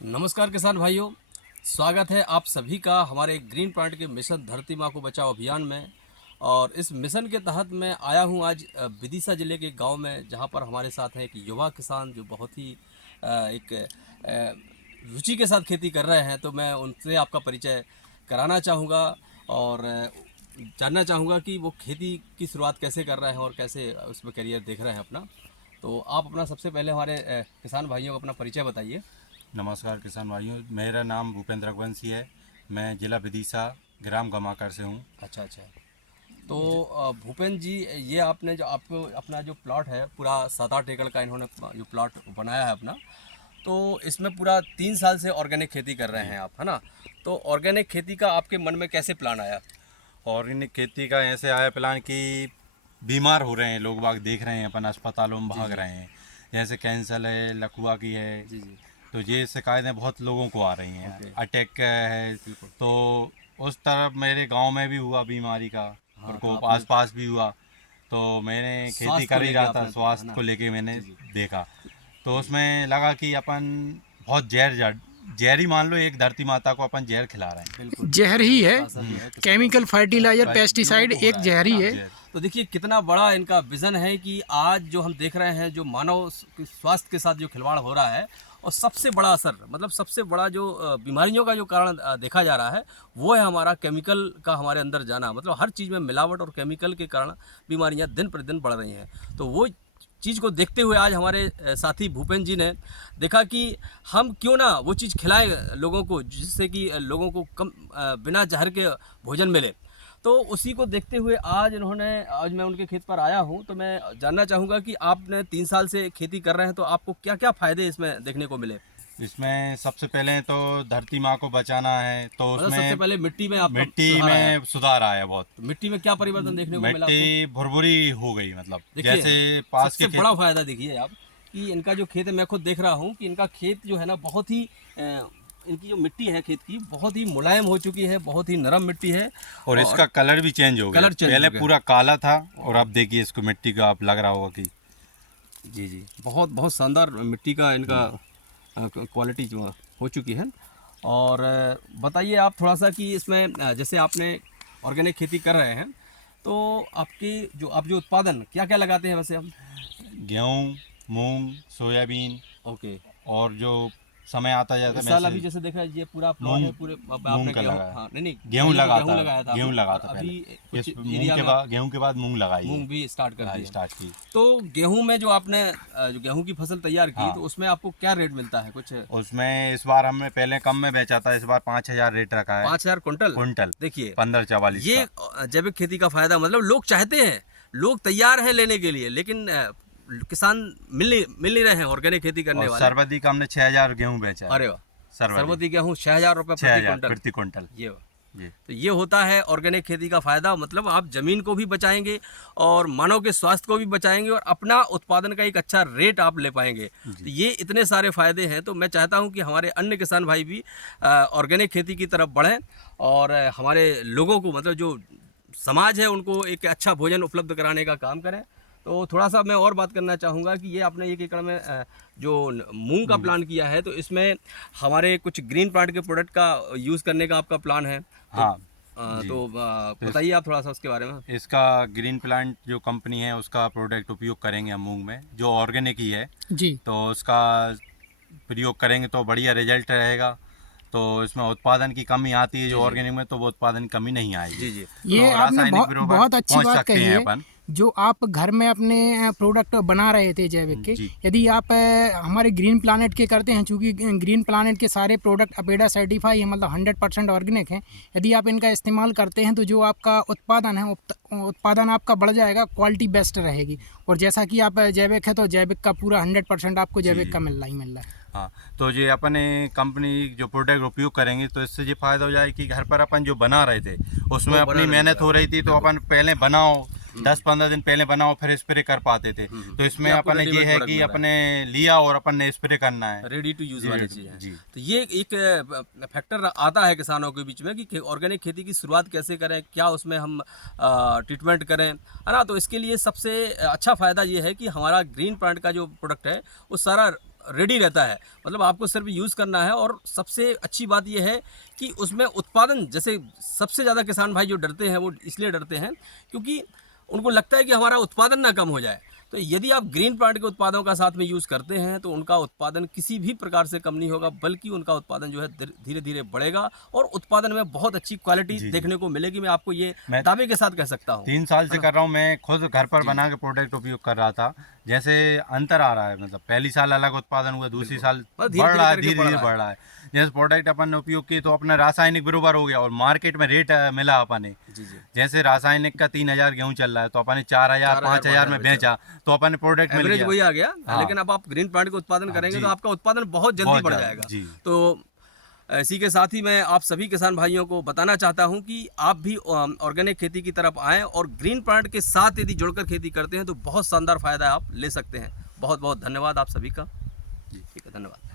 नमस्कार किसान भाइयों, स्वागत है आप सभी का हमारे ग्रीन प्लांट के मिशन धरती माँ को बचाओ अभियान में। और इस मिशन के तहत मैं आया हूँ आज विदिशा ज़िले के गांव में, जहां पर हमारे साथ है एक युवा किसान जो बहुत ही एक रुचि के साथ खेती कर रहे हैं। तो मैं उनसे आपका परिचय कराना चाहूँगा और जानना चाहूँगा कि वो खेती की शुरुआत कैसे कर रहे हैं और कैसे उसमें करियर देख रहे हैं अपना। तो आप अपना सबसे पहले हमारे किसान भाइयों को अपना परिचय बताइए। नमस्कार किसान भाइयों, मेरा नाम भूपेंद्र रघुवंशी है। मैं जिला विदिशा ग्राम गमाकर से हूँ। अच्छा अच्छा। तो भूपेंद्र जी, ये आपने जो आपको अपना जो प्लॉट है पूरा 7-8 एकड़ का इन्होंने जो प्लॉट बनाया है अपना, तो इसमें पूरा 3 साल से ऑर्गेनिक खेती कर रहे हैं आप, है ना? तो ऑर्गेनिक खेती का आपके मन में कैसे प्लान आया? ऑर्गेनिक खेती का ऐसे आया प्लान कि बीमार हो रहे हैं लोग बाग, देख रहे हैं अपन अस्पतालों में भाग रहे हैं। जैसे कैंसर है, लकवा की है, जी जी। तो ये शिकायतें बहुत लोगों को आ रही हैं। ओके। अटैक है, बिल्कुल। तो उस तरफ मेरे गांव में भी हुआ बीमारी का हाँ, तो प्रकोप, आपने आसपास भी हुआ। तो मैंने खेती स्वास्थ्य को कर ही लेके रहा था, आपने, है स्वास्थ्य ना? को लेके मैंने जी जी। देखा। तो उसमें लगा कि अपन बहुत जहरी मान लो, एक धरती माता को अपन जहर खिला रहे हैं। बिल्कुल जहर बिल्कुल, ही तो है। उसका असर जो है किसानों केमिकल फर्टिलाइजर पर लोगों पेस्टिसाइड को हो एक रहा जहर है ही ना? है। जहर तो देखिए कितना बड़ा इनका विजन है कि आज जो हम देख रहे हैं, जो मानव स्वास्थ्य के साथ जो खिलवाड़ हो रहा है, और सबसे बड़ा असर, मतलब सबसे बड़ा जो बीमारियों का जो कारण देखा जा रहा है, वो है हमारा केमिकल का हमारे अंदर जाना। मतलब हर चीज़ में मिलावट और केमिकल के कारण बीमारियां दिन प्रतिदिन बढ़ रही हैं। तो वो चीज़ को देखते हुए आज हमारे साथी भूपेंद्र जी ने देखा कि हम क्यों ना वो चीज़ खिलाएं लोगों को, जिससे कि लोगों को कम बिना जहर के भोजन मिले। तो उसी को देखते हुए आज मैं उनके खेत पर आया हूं। तो मैं जानना चाहूँगा कि आपने 3 साल से खेती कर रहे हैं, तो आपको क्या क्या फ़ायदे इसमें देखने को मिले? इसमें सबसे पहले तो धरती माँ को बचाना है, तो मतलब सबसे उसमें पहले मिट्टी में आपका मिट्टी सुधार आया। में सुधार आया बहुत। तो मिट्टी में क्या परिवर्तन देखने को मिला आपको? मिट्टी भुरभुरी हो गई, मतलब देखिए, जैसे पास के सबसे खेत। बड़ा फ़ायदा देखिए आप कि इनका जो खेत है, मैं खुद देख रहा हूँ कि इनका खेत जो है ना बहुत ही इनकी जो मिट्टी है खेत की बहुत ही मुलायम हो चुकी है, बहुत ही नरम मिट्टी है। और इसका और कलर भी चेंज हो गया, कलर चेंज पहले हो गया। पूरा काला था और अब देखिए इसको मिट्टी का आप लग रहा होगा कि जी जी, बहुत बहुत शानदार मिट्टी का इनका क्वालिटी जो हो चुकी है। और बताइए आप थोड़ा सा कि इसमें जैसे आपने ऑर्गेनिक खेती कर रहे हैं, तो आपकी जो आप जो उत्पादन क्या क्या लगाते हैं वैसे हम? गेहूँ, मूंग, सोयाबीन, ओके। और जो समय आता जाता इस है साल वैसे अभी जैसे देखा, ये पूरा प्लॉट है, मूंग पूरे मूंग आपने का गेहूँ, लगाया। हाँ नहीं नहीं, गेहूँ पहले तो लगा गेहूँ था, लगाया था गेहूँ आपने, लगा और था अभी पहले। कुछ इस एरिया में गेहूँ के बाद मूंग लगाई है। मूंग भी स्टार्ट कर दिया। स्टार्ट की। तो गेहूं में जो आपने जो गेहूं की फसल तैयार की, हाँ, तो उसमें आपको क्या रेट मिलता है कुछ? उसमें इस बार हमने पहले कम में बेचा था, इस बार 5,000 रेट रखा है। 5,000 कुंटल? कुंटल देखिए, 1544 ये का। जैविक खेती का फायदा, मतलब लोग चाहते हैं, लोग तैयार हैं लेने के लिए, लेकिन किसान मिल नहीं रहे हैं ऑर्गेनिक खेती करने और वाले। सरबदी का हमने 6,000 गेहूँ बेचा है। अरे वाह! सरबदी सरबती गेहूँ 6,000 रुपये प्रति 6,000 कुंटल। प्रति कुंटल। ये वाह! जी। तो ये होता है ऑर्गेनिक खेती का फ़ायदा। मतलब आप ज़मीन को भी बचाएंगे और मानव के स्वास्थ्य को भी बचाएंगे और अपना उत्पादन का एक अच्छा रेट आप ले पाएंगे। तो जी। ये इतने सारे फ़ायदे हैं। तो मैं चाहता हूं कि हमारे अन्य किसान भाई भी ऑर्गेनिक खेती की तरफ बढ़ें और हमारे लोगों को, मतलब जो समाज है, उनको एक अच्छा भोजन उपलब्ध कराने का काम करें। तो थोड़ा सा मैं और बात करना चाहूँगा कि ये आपने 1 एकड़ में जो मूंग का प्लान किया है, तो इसमें हमारे कुछ ग्रीन प्लांट के प्रोडक्ट का यूज़ करने का आपका प्लान है। तो हाँ जी। तो बताइए आप थोड़ा सा उसके बारे में। इसका ग्रीन प्लांट जो कंपनी है उसका प्रोडक्ट उपयोग करेंगे हम मूंग में, जो ऑर्गेनिक ही है। जी। तो उसका प्रयोग करेंगे तो बढ़िया रिजल्ट रहेगा। तो इसमें उत्पादन की कमी आती है जो ऑर्गेनिक में, तो वो उत्पादन की कमी नहीं आएगी। जी जी। ये और आपने रासायनिक विरोध बहुत अच्छी पहुंच बात सकते कही हैं है। अपन। जो आप घर में अपने प्रोडक्ट बना रहे थे जैविक के, जी। यदि आप हमारे ग्रीन प्लानेट के करते हैं, चूँकि ग्रीन प्लानेट के सारे प्रोडक्ट अपेडा सर्टिफाई है, मतलब 100% ऑर्गेनिक हैं। यदि आप इनका इस्तेमाल करते हैं तो जो आपका उत्पादन है, उत्पादन आपका बढ़ जाएगा, क्वालिटी बेस्ट रहेगी। और जैसा कि आप जैविक है तो जैविक का पूरा 100% आपको जी जैविक जी। का मिल रहा ही मिल रहा है। हाँ, तो ये अपने कंपनी जो प्रोडक्ट उपयोग करेंगे तो इससे ये फायदा हो जाए कि घर पर अपन जो बना रहे थे उसमें वो अपनी बनाने मेहनत लगा। हो रही थी, तो बिल्कुल। अपन पहले बनाओ 10-15 दिन पहले बनाओ फिर स्प्रे कर पाते थे। तो इसमें ये आपको अपन ये रेडीमेड है प्रोडक्ट कि मिल रहा है, अपने लिया और अपन ने स्प्रे करना है। रेडी टू यूज़ जी वाली चीज़ है। जी। तो ये एक फैक्टर आता है किसानों के बीच में कि ऑर्गेनिक खेती की शुरुआत कैसे करें, क्या उसमें हम ट्रीटमेंट करें, है ना? तो इसके लिए सबसे अच्छा फ़ायदा ये है कि हमारा ग्रीन प्लांट का जो प्रोडक्ट है वो सारा रेडी रहता है, मतलब आपको सिर्फ यूज़ करना है। और सबसे अच्छी बात यह है कि उसमें उत्पादन, जैसे सबसे ज़्यादा किसान भाई जो डरते हैं वो इसलिए डरते हैं क्योंकि उनको लगता है कि हमारा उत्पादन ना कम हो जाए। तो यदि आप ग्रीन प्लांट के उत्पादों का साथ में यूज़ करते हैं तो उनका उत्पादन किसी भी प्रकार से कम नहीं होगा, बल्कि उनका उत्पादन जो है धीरे धीरे बढ़ेगा और उत्पादन में बहुत अच्छी क्वालिटी देखने को मिलेगी। मैं आपको ये दावे के साथ कह सकता हूँ। 3 साल से कर रहा हूँ, मैं खुद घर पर बना के प्रोडक्ट उपयोग कर रहा था। जैसे अंतर आ रहा है, मतलब पहली साल अलग उत्पादन हुआ, दूसरी साल बढ़ रहा है, धीरे धीरे बढ़ रहा है। जैसे प्रोडक्ट अपन ने उपयोग किए तो अपना रासायनिक बराबर हो गया और मार्केट में रेट मिला अपने। जैसे रासायनिक का 3,000 गेहूँ चल रहा है तो अपन ने 4,000 5,000 में बेचा तो अपन ने प्रोडक्ट मिल गया, वही आ गया। लेकिन अब आप ग्रीन प्लांट का उत्पादन करेंगे तो आपका उत्पादन बहुत जल्दी बढ़ जाएगा। तो इसी के साथ ही मैं आप सभी किसान भाइयों को बताना चाहता हूं कि आप भी ऑर्गेनिक खेती की तरफ आएं और ग्रीन प्लांट के साथ यदि जुड़कर खेती करते हैं तो बहुत शानदार फायदा आप ले सकते हैं। बहुत बहुत धन्यवाद आप सभी का। ठीक है, धन्यवाद।